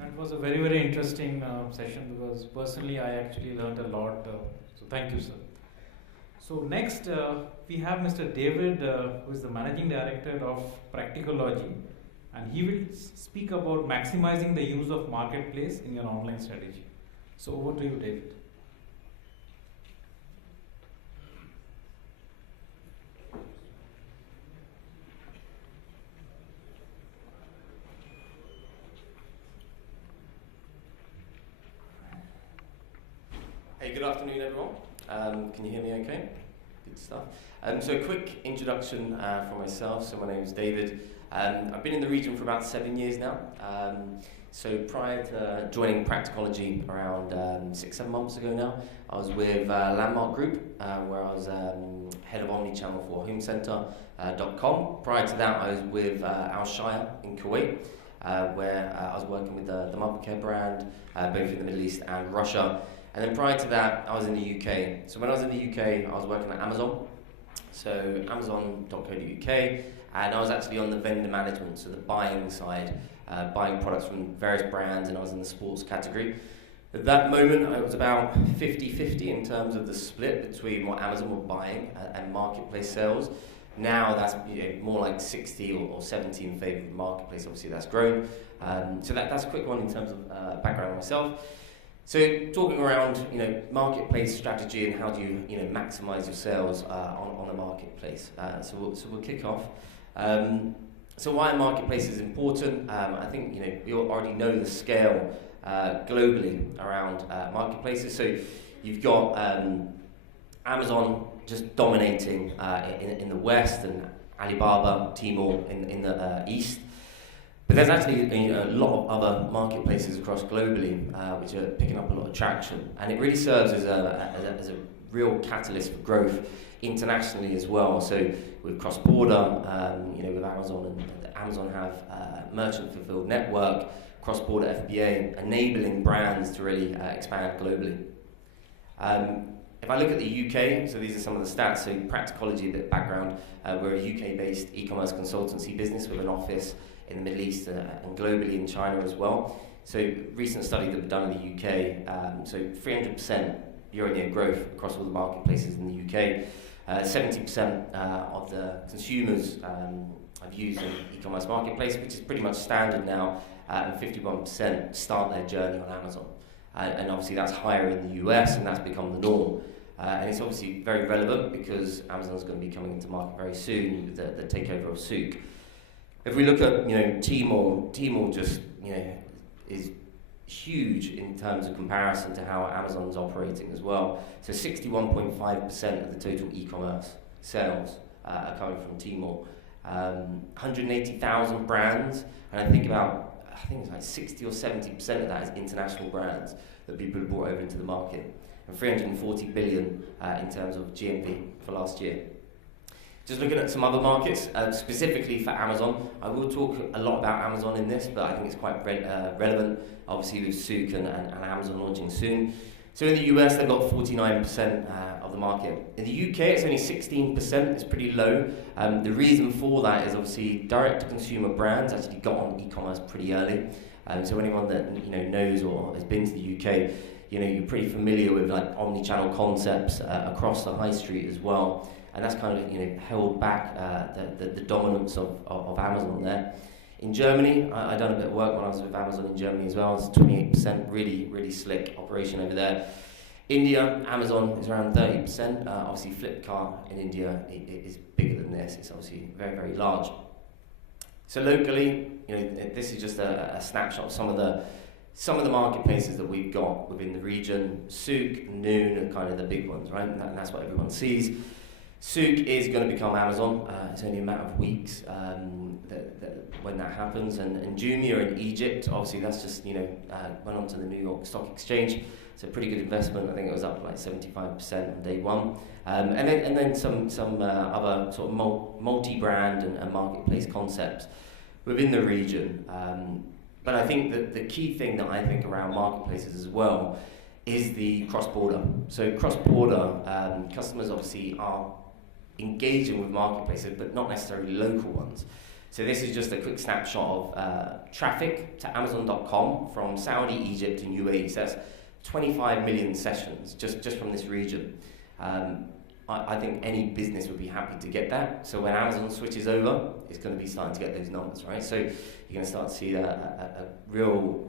That was a very, very interesting session because personally I actually learned a lot. So thank you, sir. So next we have Mr. David, who is the Managing Director of Practicology, and he will speak about maximizing the use of marketplace in your online strategy. So over to you, David. Hey, good afternoon, everyone. Can you hear me okay? Good stuff. So a quick introduction for myself. So my name is David. I've been in the region for about 7 years now. So prior to joining Practicology around 6-7 months ago now, I was with Landmark Group, where I was head of omnichannel for HomeCenter.com. Prior to that, I was with Al Shire in Kuwait, where I was working with the Mothercare brand, both in the Middle East and Russia. And then prior to that, I was in the UK. So when I was in the UK, I was working at Amazon, so Amazon.co.uk, and I was actually on the vendor management, so the buying side, buying products from various brands, and I was in the sports category. At that moment, it was about 50-50 in terms of the split between what Amazon were buying and marketplace sales. Now that's more like 60 or 70 in favour of marketplace. Obviously, that's grown. So that's a quick one in terms of background on myself. So talking around, marketplace strategy and how do you, maximise your sales on the marketplace. So we'll kick off. So why a marketplace is important? I think we already know the scale globally around marketplaces. So you've got Amazon just dominating in the West, and Alibaba, Tmall in the East. But there's actually a lot of other marketplaces across globally which are picking up a lot of traction, and it really serves as a real catalyst for growth internationally as well. So with cross-border, with Amazon, and Amazon have merchant fulfilled network, cross-border FBA, enabling brands to really expand globally. If I look at the UK, so these are some of the stats. So Practicology, a bit of background, we're a UK-based e-commerce consultancy business with an office in the Middle East and globally in China as well. So recent study that we've done in the UK, so 300% year-on-year growth across all the marketplaces in the UK. 70% of the consumers have used an e-commerce marketplace, which is pretty much standard now, and 51% start their journey on Amazon. And obviously that's higher in the US, and that's become the norm. And it's obviously very relevant because Amazon's going to be coming into market very soon with the takeover of Souk. If we look at Tmall just is huge in terms of comparison to how Amazon's operating as well. So 61.5% of the total e-commerce sales are coming from Tmall. 180,000 brands, and I think it's like 60 or 70% of that is international brands that people have brought over into the market, and 340 billion in terms of GMV for last year. Just looking at some other markets, specifically for Amazon, I will talk a lot about Amazon in this, but I think it's quite relevant, obviously with Souk and Amazon launching soon. So in the US, they've got 49% of the market. In the UK, it's only 16%, it's pretty low. The reason for that is obviously direct-to-consumer brands actually got on e-commerce pretty early. So anyone that knows or has been to the UK, you're pretty familiar with like omni-channel concepts across the high street as well. And that's kind of held back the dominance of Amazon there. In Germany, I done a bit of work when I was with Amazon in Germany as well. It's 28%, really slick operation over there. India, Amazon is around 30%. Obviously, Flipkart in India is bigger than this. It's obviously very, very large. So locally, this is just a snapshot of some of the marketplaces that we've got within the region. Souk, Noon are kind of the big ones, right? And that's what everyone sees. Souk is going to become Amazon. It's only a matter of weeks when that happens. And Jumia in Egypt, obviously that's just went on to the New York Stock Exchange. It's a pretty good investment. I think it was up like 75% on day one. And then some other sort of multi-brand and marketplace concepts within the region. But I think that the key thing that I think around marketplaces as well is the cross-border. So cross-border customers obviously are engaging with marketplaces, but not necessarily local ones. So this is just a quick snapshot of traffic to Amazon.com from Saudi, Egypt, and UAE. So that's 25 million sessions just from this region. I think any business would be happy to get that. So when Amazon switches over, it's going to be starting to get those numbers, right? So you're going to start to see a real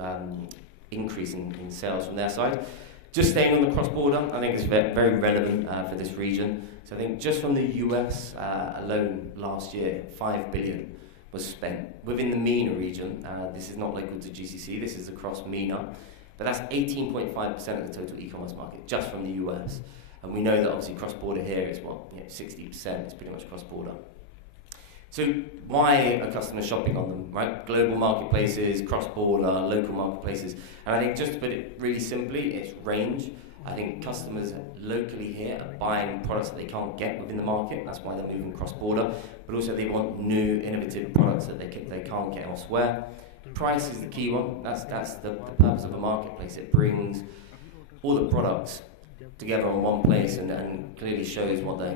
increase in sales from their side. Just staying on the cross-border, I think it's very relevant for this region. So I think just from the US alone last year, 5 billion was spent. Within the MENA region, this is not local to GCC, this is across MENA, but that's 18.5% of the total e-commerce market, just from the US. And we know that obviously cross-border here is 60%, it's pretty much cross-border. So why are customers shopping on them, right? Global marketplaces, cross-border, local marketplaces. And I think just to put it really simply, it's range. I think customers locally here are buying products that they can't get within the market. That's why they're moving cross-border. But also they want new, innovative products that they can't get elsewhere. Price is the key one. That's the purpose of a marketplace. It brings all the products together on one place and clearly shows what the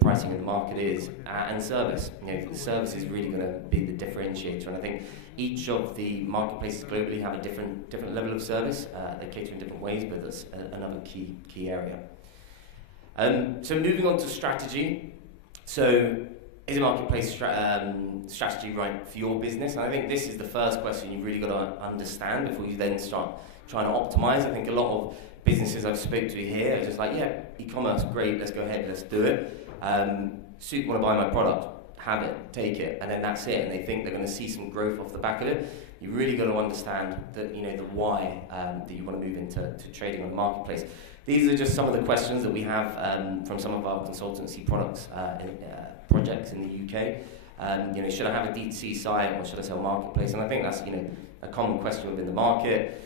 pricing in the market is, and service. The service is really going to be the differentiator, and I think each of the marketplaces globally have a different level of service. They cater in different ways, but that's another key area. So moving on to strategy. So is a marketplace strategy right for your business? And I think this is the first question you've really got to understand before you then start trying to optimize. I think a lot of businesses I've spoken to here are just like, yeah, e-commerce, great, let's go ahead, let's do it. Suit want to buy my product, have it, take it, and then that's it. And they think they're going to see some growth off the back of it. You really got to understand that, the why that you want to move into trading on the marketplace. These are just some of the questions that we have from some of our consultancy projects in the UK. Should I have a D2C site or should I sell marketplace? And I think that's a common question within the market.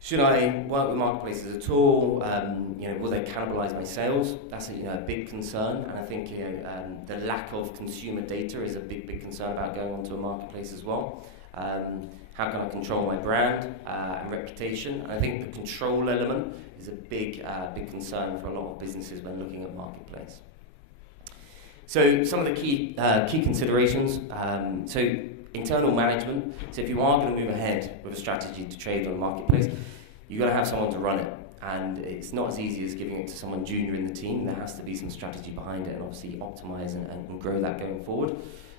Should I work with marketplaces at all? Will they cannibalize my sales? That's a big concern, and I think the lack of consumer data is a big concern about going onto a marketplace as well. How can I control my brand and reputation? And I think the control element is a big concern for a lot of businesses when looking at marketplace. So some of the key considerations. So internal management. So if you are going to move ahead with a strategy to trade on a marketplace, you've got to have someone to run it. And it's not as easy as giving it to someone junior in the team. There has to be some strategy behind it and obviously optimize and grow that going forward.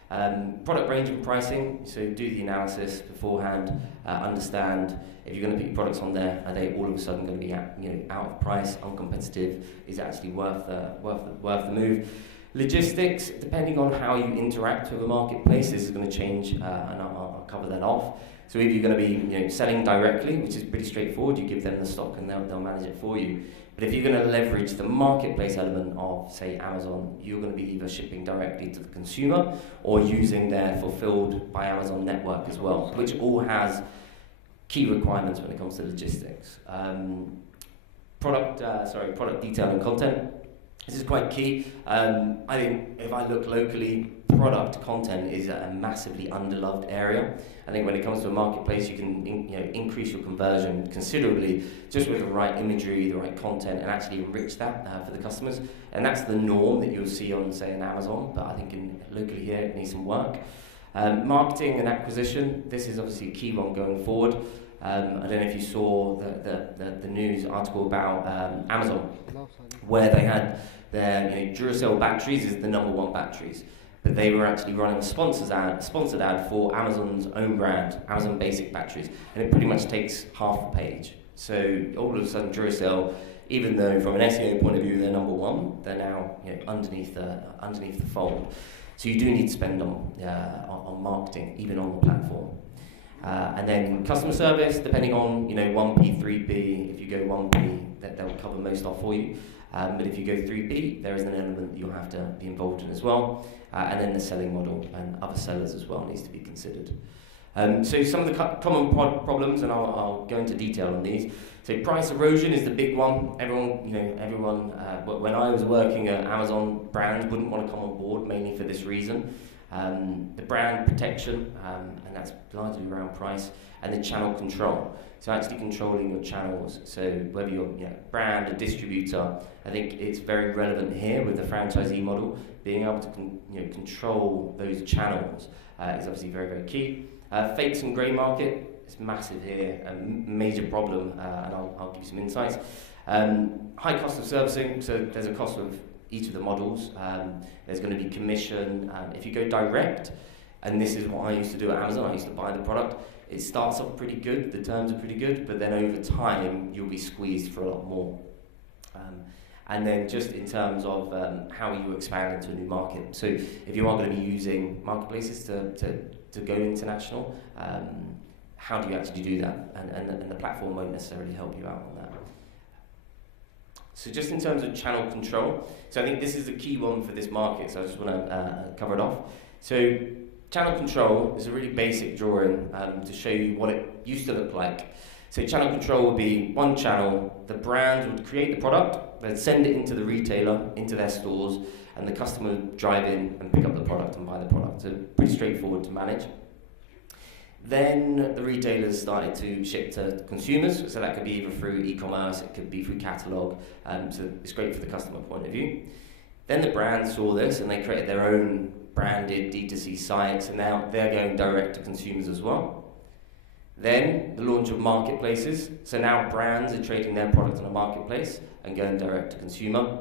Product range and pricing. So do the analysis beforehand, understand if you're going to put your products on there, are they all of a sudden going to be out of price, uncompetitive? Is it actually worth the move? Logistics, depending on how you interact with a marketplace, this is going to change, and I'll cover that off. So if you're going to be selling directly, which is pretty straightforward, you give them the stock and they'll manage it for you. But if you're going to leverage the marketplace element of, say, Amazon, you're going to be either shipping directly to the consumer or using their Fulfilled by Amazon network as well, which all has key requirements when it comes to logistics. Product detail and content. This is quite key. I think if I look locally, product content is a massively underloved area. I think when it comes to a marketplace, you can increase your conversion considerably just with the right imagery, the right content, and actually enrich that for the customers. And that's the norm that you'll see on, say, an Amazon, but I think locally here it needs some work. Marketing and acquisition, this is obviously a key one going forward. I don't know if you saw the news article about Amazon, where they had their Duracell batteries is the #1 batteries, but they were actually running a sponsored ad for Amazon's own brand, Amazon Basic batteries, and it pretty much takes half the page. So all of a sudden Duracell, even though from an SEO point of view they're #1, they're now underneath the fold. So you do need to spend on marketing, even on the platform. And then customer service, depending on 1P, 3P. If you go 1P, that will cover most off for you. But if you go 3P, there is an element that you'll have to be involved in as well. And then the selling model and other sellers as well needs to be considered. So some of the common problems, and I'll go into detail on these. So price erosion is the big one. Everyone. When I was working at Amazon, brands wouldn't want to come on board mainly for this reason. the brand protection, and that's largely around price, and the channel control. So actually controlling your channels. So whether you're a brand, a distributor, I think it's very relevant here with the franchisee model. Being able to control those channels is obviously very, very key. Fakes and grey market is massive here, a major problem, and I'll give you some insights. High cost of servicing, so there's a cost of each of the models. There's going to be commission. If you go direct, and this is what I used to do at Amazon, I used to buy the product. It starts off pretty good, the terms are pretty good, but then over time you'll be squeezed for a lot more. And then just in terms of how you expand into a new market. So if you are going to be using marketplaces to go international, how do you actually do that? And the platform won't necessarily help you out on that. So just in terms of channel control, so I think this is the key one for this market, so I just want to cover it off. So channel control is a really basic drawing to show you what it used to look like. So channel control would be one channel, the brand would create the product, they'd send it into the retailer, into their stores, and the customer would drive in and pick up the product and buy the product. So pretty straightforward to manage. Then the retailers started to ship to consumers, so that could be either through e-commerce, it could be through catalogue, so it's great for the customer point of view. Then the brands saw this and they created their own branded D2C sites, and now they're going direct to consumers as well. Then the launch of marketplaces, so now brands are trading their product on a marketplace and going direct to consumer.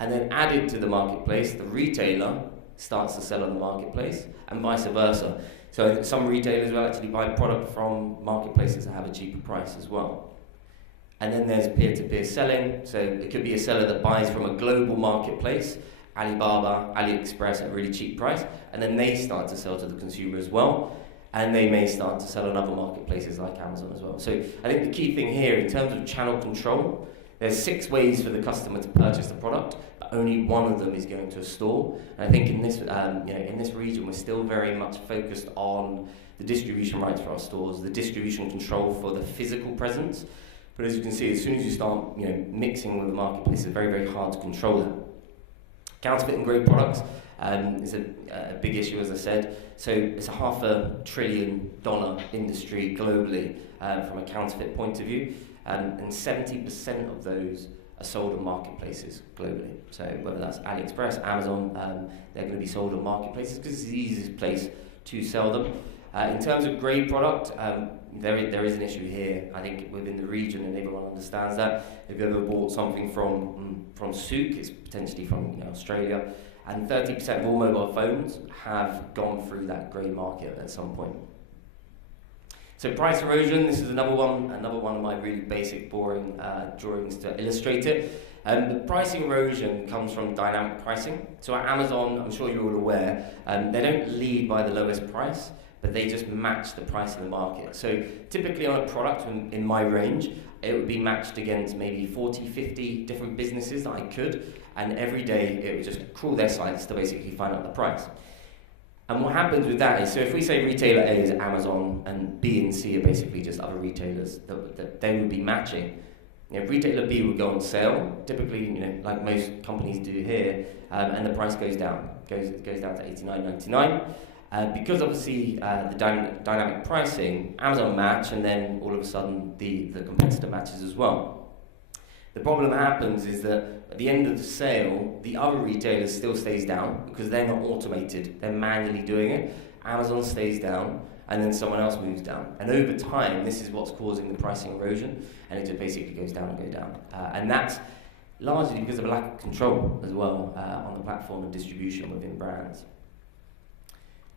And then added to the marketplace, the retailer starts to sell on the marketplace, and vice versa. So some retailers will actually buy product from marketplaces that have a cheaper price as well. And then there's peer-to-peer selling, so it could be a seller that buys from a global marketplace, Alibaba, AliExpress at a really cheap price, and then they start to sell to the consumer as well, and they may start to sell on other marketplaces like Amazon as well. So I think the key thing here in terms of channel control, there's 6 ways for the customer to purchase the product, but only one of them is going to a store. And I think in this, in this region, we're still very much focused on the distribution rights for our stores, the distribution control for the physical presence. But as you can see, as soon as you start, mixing with the marketplace, it's very, very hard to control that. Counterfeit and grade products is a big issue, as I said. So it's a $500 billion industry globally from a counterfeit point of view. And 70% of those are sold on marketplaces globally. So whether that's AliExpress, Amazon, they're going to be sold on marketplaces because it's the easiest place to sell them. In terms of grey product, there is an issue here, I think, within the region, and everyone understands that. If you ever bought something from Souk, it's potentially from Australia, and 30% of all mobile phones have gone through that grey market at some point. So price erosion, this is another one of my really basic, boring drawings to illustrate it. The pricing erosion comes from dynamic pricing. So at Amazon, I'm sure you're all aware, they don't lead by the lowest price, but they just match the price in the market. So typically on a product in my range, it would be matched against maybe 40, 50 different businesses that I could, and every day it would just crawl their sites to basically find out the price. And what happens with that is, so if we say retailer A is Amazon and B and C are basically just other retailers that they would be matching, retailer B would go on sale, typically, like most companies do here, and the price goes down, goes down to $89.99. Because obviously the dynamic pricing, Amazon match, and then all of a sudden the competitor matches as well. The problem that happens is that at the end of the sale, the other retailer still stays down because they're not automated, they're manually doing it. Amazon stays down, and then someone else moves down. And over time, this is what's causing the pricing erosion, and it just basically goes down and goes down. And that's largely because of a lack of control as well on the platform and distribution within brands.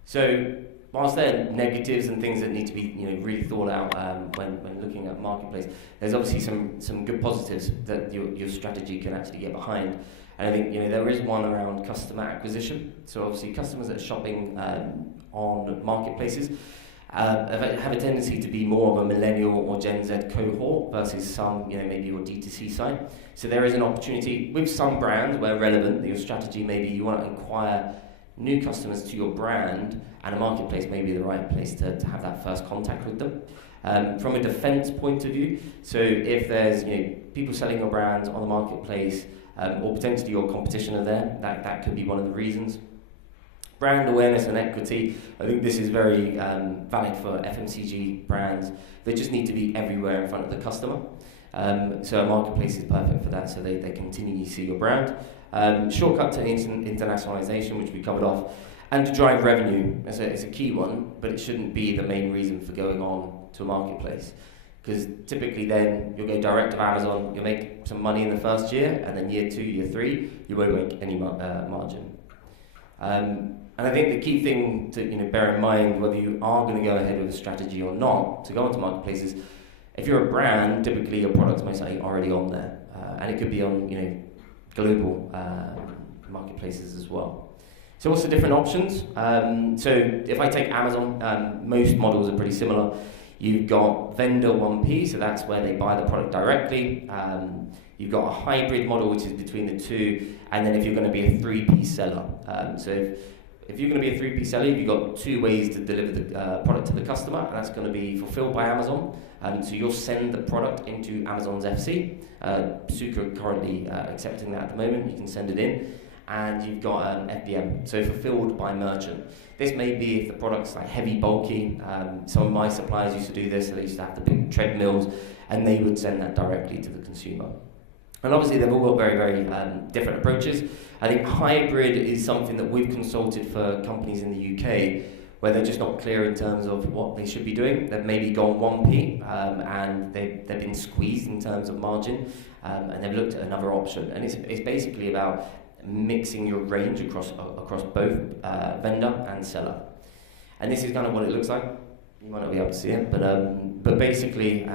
So whilst there are negatives and things that need to be really thought out when looking at marketplace, there's obviously some good positives that your strategy can actually get behind. And I think there is one around customer acquisition. So obviously customers that are shopping on marketplaces have a tendency to be more of a millennial or Gen Z cohort versus some maybe your D2C side. So there is an opportunity with some brands where relevant that your strategy maybe you want to acquire new customers to your brand, and a marketplace may be the right place to have that first contact with them. From a defense point of view, so if there's people selling your brand on the marketplace, or potentially your competition are there, that could be one of the reasons. Brand awareness and equity, I think this is very valid for FMCG brands. They just need to be everywhere in front of the customer. So a marketplace is perfect for that, so they continually see your brand. Shortcut to internationalization, which we covered off, and to drive revenue. It's a key one, but it shouldn't be the main reason for going on to a marketplace. Because typically then you'll go direct to Amazon, you'll make some money in the first year, and then year 2, year 3, you won't make any margin. And I think the key thing to bear in mind, whether you are going to go ahead with a strategy or not, to go onto marketplaces, if you're a brand, typically your product's most likely already on there, and it could be on global marketplaces as well. So what's the different options? So if I take Amazon, most models are pretty similar. You've got vendor 1P, so that's where they buy the product directly. You've got a hybrid model, which is between the two, and then if you're going to be a 3P seller. So if you're going to be a 3P seller, you've got 2 ways to deliver the product to the customer, and that's going to be fulfilled by Amazon. So you'll send the product into Amazon's FC. Sucre are currently accepting that at the moment. You can send it in. And you've got an FBM, so fulfilled by merchant. This may be if the product's like heavy, bulky. Some of my suppliers used to do this, so they used to have the big treadmills, and they would send that directly to the consumer. And obviously they've all got very, very different approaches. I think hybrid is something that we've consulted for companies in the UK, where they're just not clear in terms of what they should be doing. They've maybe gone 1P, and they've been squeezed in terms of margin, and they've looked at another option. And it's basically about mixing your range across both vendor and seller. And this is kind of what it looks like. You might not be able to see it, but basically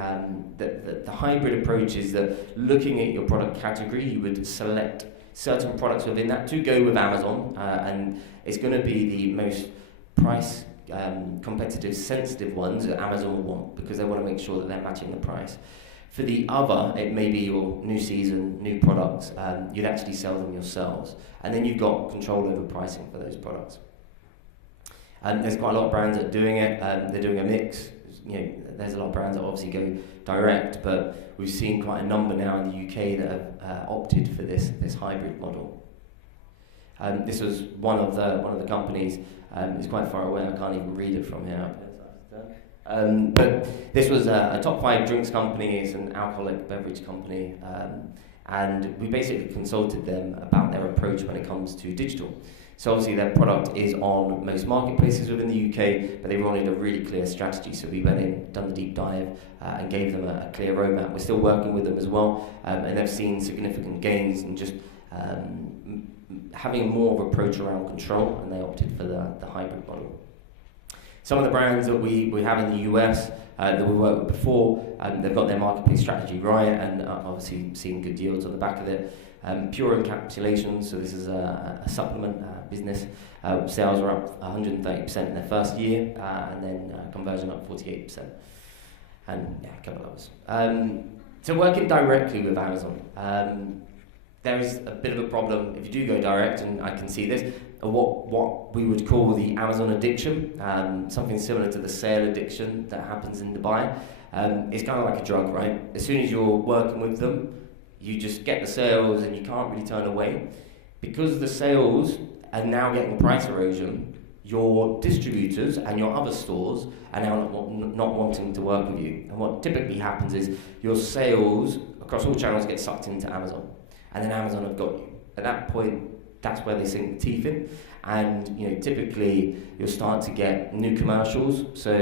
the hybrid approach is that looking at your product category, you would select certain products within that to go with Amazon, and it's going to be the most price competitive, sensitive ones that Amazon will want, because they want to make sure that they're matching the price. For the other, it may be your new season, new products, you'd actually sell them yourselves. And then you've got control over pricing for those products. And there's quite a lot of brands that are doing it. They're doing a mix. There's a lot of brands that obviously go direct, but we've seen quite a number now in the UK that have opted for this hybrid model. This was one of the companies. It's quite far away. I can't even read it from here. But this was a top 5 drinks company. It's an alcoholic beverage company, and we basically consulted them about their approach when it comes to digital. So obviously their product is on most marketplaces within the UK, but they wanted a really clear strategy. So we went in, done the deep dive, and gave them a clear roadmap. We're still working with them as well, and they've seen significant gains in just having more of an approach around control, and they opted for the hybrid model. Some of the brands that we have in the US that we worked with before, they've got their marketplace strategy right, and obviously seeing good yields on the back of it. Pure encapsulation, so this is a supplement business. Sales are up 130% in their first year, and then conversion up 48%. And a couple of others. So working directly with Amazon, there is a bit of a problem if you do go direct, and I can see this, what we would call the Amazon addiction, something similar to the sale addiction that happens in Dubai. It's kind of like a drug, right? As soon as you're working with them, you just get the sales and you can't really turn away. Because the sales are now getting price erosion, your distributors and your other stores are now not wanting to work with you. And what typically happens is your sales across all channels get sucked into Amazon. And then Amazon have got you. At that point, that's where they sink the teeth in. And typically you'll start to get new commercials. So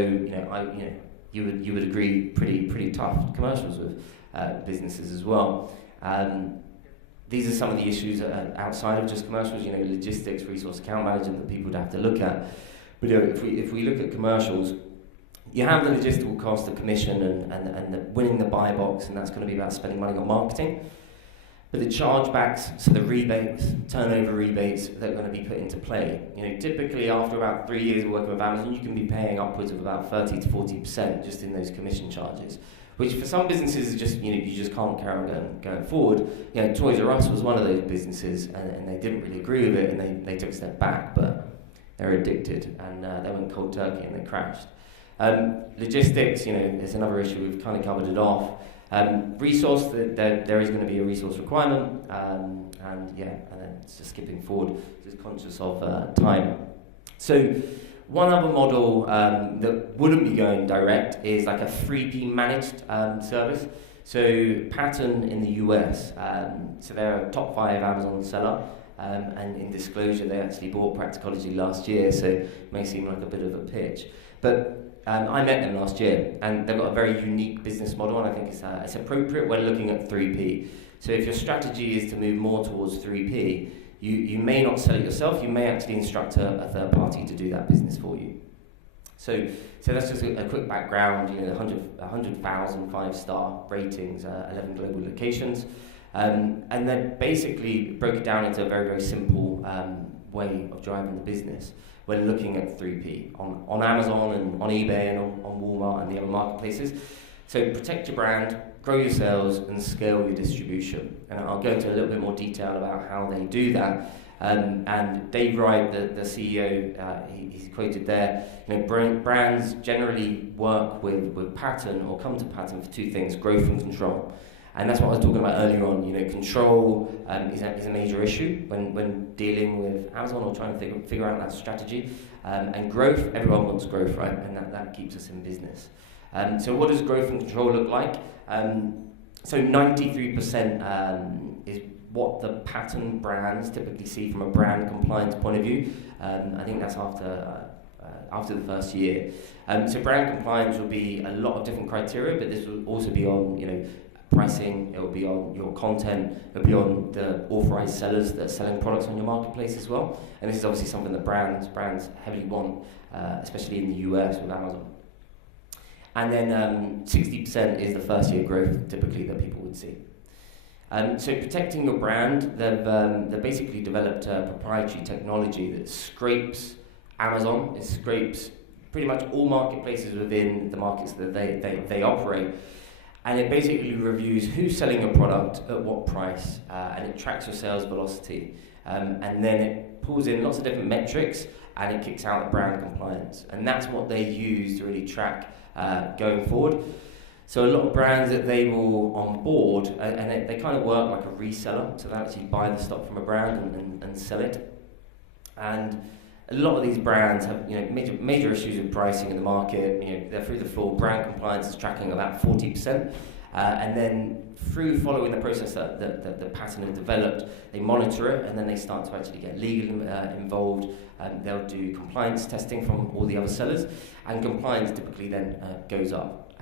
you would agree pretty tough commercials with businesses as well. These are some of the issues outside of just commercials. Logistics, resource account management that people would have to look at. But if we look at commercials, you have the logistical cost of commission and the winning the buy box, and that's going to be about spending money on marketing. But the chargebacks, so the rebates, turnover rebates, they're going to be put into play. Typically after about 3 years of working with Amazon, you can be paying upwards of about 30 to 40% just in those commission charges, which for some businesses is just you just can't carry on going forward. Toys R Us was one of those businesses, and they didn't really agree with it, and they took a step back, but they're addicted, and they went cold turkey and they crashed. Logistics, is another issue. We've kind of covered it off. Resource, there is going to be a resource requirement, and then it's just skipping forward, just conscious of time. So one other model that wouldn't be going direct is like a 3P managed service. So Patte in the US, so they're a top 5 Amazon seller, and in disclosure they actually bought Practicology last year, so it may seem like a bit of a pitch. But I met them last year, and they've got a very unique business model, and I think it's appropriate when looking at 3P. So if your strategy is to move more towards 3P, you may not sell it yourself, you may actually instruct a third party to do that business for you. So that's just a quick background, 100,000 5-star ratings, 11 global locations, and then basically broke it down into a very, very simple way of driving the business when looking at 3P on Amazon and on eBay and on Walmart and the other marketplaces. So protect your brand, grow your sales, and scale your distribution. And I'll go into a little bit more detail about how they do that. And Dave Wright, the CEO, he's quoted there, brands generally work with Patte or come to Patte for 2 things, growth and control. And that's what I was talking about earlier on. Control is a major issue when dealing with Amazon or trying to figure out that strategy. And growth, everyone wants growth, right? And that keeps us in business. So what does growth and control look like? So 93% is what the Patte brands typically see from a brand compliance point of view. I think that's after the first year. So brand compliance will be a lot of different criteria, but this will also be on pricing, it will be on your content, it will be on the authorized sellers that are selling products on your marketplace as well. And this is obviously something that brands heavily want, especially in the US with Amazon. And then 60% is the first year growth typically that people would see. So protecting your brand, they've basically developed a proprietary technology that scrapes Amazon, it scrapes pretty much all marketplaces within the markets that they operate. And it basically reviews who's selling your product at what price, and it tracks your sales velocity. And then it pulls in lots of different metrics, and it kicks out the brand compliance. And that's what they use to really track going forward. So a lot of brands that they will onboard, and they kind of work like a reseller, so they actually buy the stock from a brand and sell it. And a lot of these brands have major issues with pricing in the market. They're through the floor. Brand compliance is tracking about 40%, and then through following the process that the Patte have developed, they monitor it, and then they start to actually get legal involved. They'll do compliance testing from all the other sellers, and compliance typically then goes up.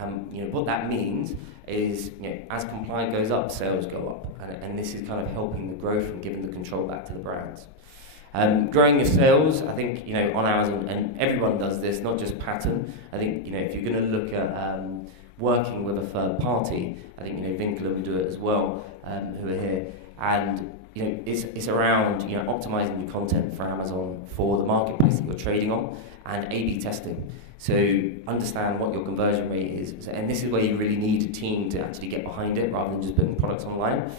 What that means is, as compliance goes up, sales go up, and this is kind of helping the growth and giving the control back to the brands. Growing your sales, I think, on Amazon, and everyone does this, not just Patte. I think, if you're going to look at working with a third party, I think, Winkler will do it as well, who are here. And, it's around, optimizing your content for Amazon for the marketplace that you're trading on, and A/B testing. So understand what your conversion rate is. And this is where you really need a team to actually get behind it rather than just putting products online.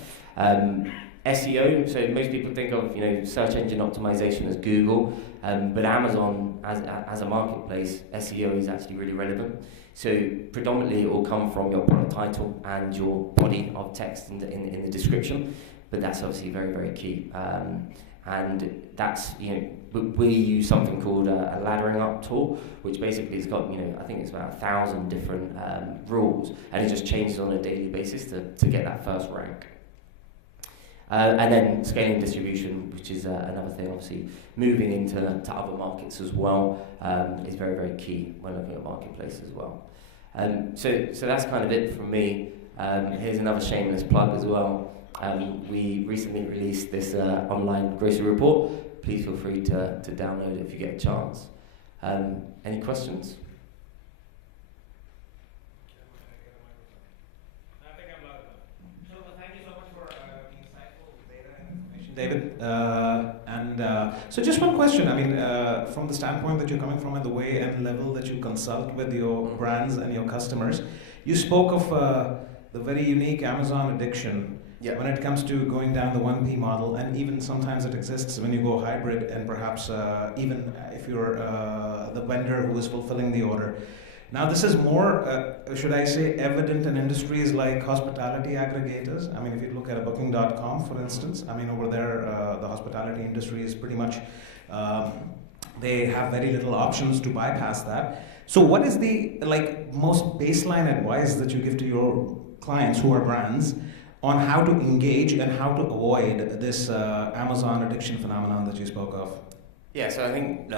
SEO, so most people think of search engine optimization as Google, but Amazon as a marketplace, SEO is actually really relevant. So predominantly it will come from your product title and your body of text in the description, but that's obviously very, very key. And that's, we use something called a laddering up tool, which basically has got, I think it's about 1,000 different rules, and it just changes on a daily basis to get that first rank. And then scaling distribution, which is another thing, obviously moving into other markets as well, is very, very key when looking at marketplace as well. So that's kind of it from me. Here's another shameless plug as well. We recently released this online grocery report. Please feel free to download it if you get a chance. Any questions? David, so just one question. From the standpoint that you're coming from and the way and level that you consult with your brands and your customers, you spoke of the very unique Amazon addiction when it comes to going down the 1P model, and even sometimes it exists when you go hybrid, and perhaps even if you're the vendor who is fulfilling the order. Now this is more, should I say, evident in industries like hospitality aggregators. If you look at a booking.com, for instance, over there the hospitality industry is pretty much they have very little options to bypass that. So what is the most baseline advice that you give to your clients who are brands on how to engage and how to avoid this Amazon addiction phenomenon that you spoke of? Yeah, so I think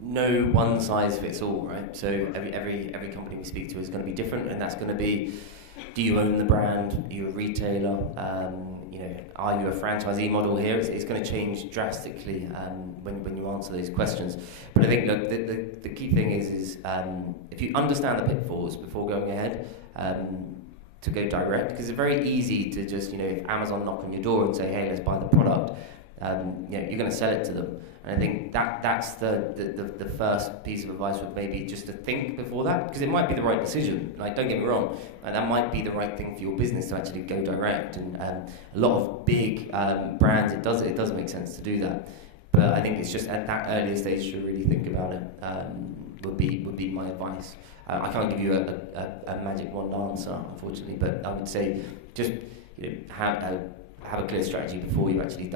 no one size fits all, right? So every company we speak to is going to be different, and that's going to be: do you own the brand? Are you a retailer? Are you a franchisee model here? It's going to change drastically when you answer those questions. But I think the key thing is if you understand the pitfalls before going ahead, to go direct, because it's very easy to just, if Amazon knock on your door and say, hey, let's buy the product, you're going to sell it to them. And I think that's the first piece of advice, would maybe just to think before that, because it might be the right decision. Like, don't get me wrong, that might be the right thing for your business to actually go direct. And a lot of big brands, it does make sense to do that. But I think it's just at that earlier stage to really think about it. Would be my advice. I can't give you a magic wand answer, unfortunately, but I would say just have a clear strategy before you actually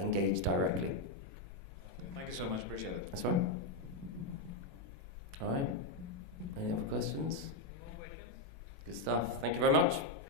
engage directly. Thank you so much, appreciate it. That's right. All right. Any other questions? Good stuff. Thank you very much.